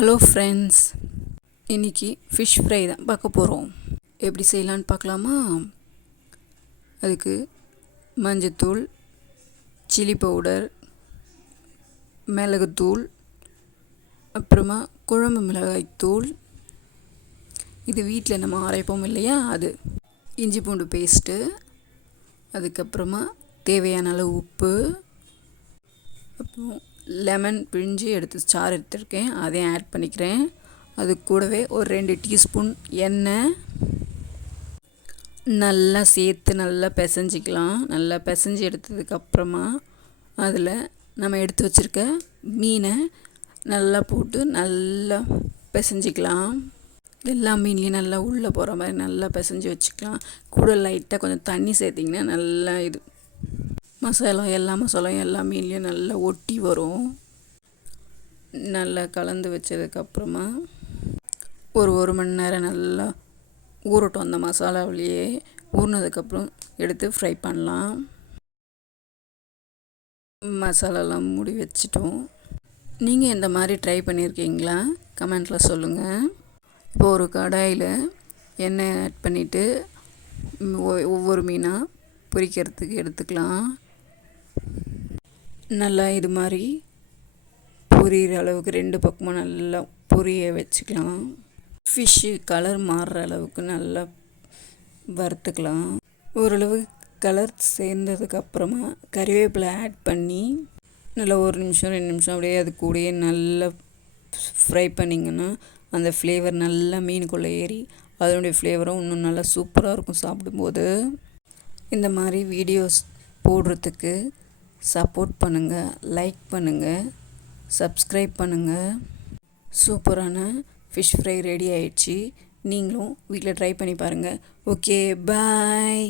Hello friends இன்றைக்கி fish fry தான் பார்க்க போகிறோம் எப்படி செய்யலான்னு பார்க்கலாமா? அதுக்கு மஞ்சத்தூள் சில்லி பவுடர் மிளகுத்தூள் அப்புறமா குழம்பு மிளகாய் தூள் இது வீட்டில் நம்ம அரைப்போம் இல்லையா? அது இஞ்சி பூண்டு பேஸ்ட்டு அதுக்கப்புறமா தேவையான அளவு உப்பு அப்புறம் லெமன் பிழிஞ்சு எடுத்து சாறு எடுத்துருக்கேன். அதையும் ஆட் பண்ணிக்கிறேன். அது கூடவே ஒரு ரெண்டு டீஸ்பூன் எண்ணெய். நல்லா சேர்த்து நல்லா பிசைஞ்சிக்கலாம். நல்லா பிசைஞ்சு எடுத்ததுக்கப்புறமா அதில் நம்ம எடுத்து வச்சுருக்க மீனை நல்லா போட்டு நல்லா பிசைஞ்சிக்கலாம். எல்லா மீன்லேயும் நல்லா உள்ளே போகிற மாதிரி நல்லா பிசைஞ்சு வச்சுக்கலாம். கூட லைட்டாக கொஞ்சம் தண்ணி சேர்த்திங்கன்னா நல்லா இது மசாலா எல்லா மசாலாவும் எல்லா மீன்லேயும் நல்லா ஒட்டி வரும். நல்லா கலந்து வச்சதுக்கப்புறமா ஒரு ஒரு மணி நேரம் நல்லா ஊறட்டும் அந்த மசாலாவிலேயே. ஊறினதுக்கப்புறம் எடுத்து ஃப்ரை பண்ணலாம். மசாலாலாம் மூடி வச்சிட்டோம். நீங்கள் இந்த மாதிரி ட்ரை பண்ணியிருக்கீங்களா கமெண்ட்டில் சொல்லுங்கள் இப்போ ஒரு கடாயில் எண்ணெய் ஆட் பண்ணிவிட்டு ஒவ்வொரு மீனாக பொரிக்கிறதுக்கு எடுத்துக்கலாம். நல்லா இது மாதிரி பொரியிற அளவுக்கு ரெண்டு பக்கமும் நல்லா பொரிய வச்சுக்கலாம். ஃபிஷ்ஷு கலர் மாறுற அளவுக்கு நல்லா வறுத்துக்கலாம். ஓரளவு கலர் சேர்ந்ததுக்கப்புறமா கறிவேப்பிலை ஆட் பண்ணி நல்லா ஒரு நிமிஷம் ரெண்டு நிமிஷம் அப்படியே அது கூடயே நல்லா ஃப்ரை பண்ணிங்கன்னா அந்த ஃப்ளேவர் நல்லா மீனுக்குள்ளே ஏறி அதனுடைய ஃப்ளேவரும் இன்னும் நல்லா சூப்பராக இருக்கும் சாப்பிடும்போது. இந்த மாதிரி வீடியோஸ் போடுறதுக்கு சப்போர்ட் பண்ணுங்கள் லைக் பண்ணுங்கள் சப்ஸ்கிரைப் பண்ணுங்கள் சூப்பரான ஃபிஷ் ஃப்ரை ரெடி ஆயிடுச்சு. நீங்களும் வீட்டில் ட்ரை பண்ணி பாருங்கள் ஓகே பாய்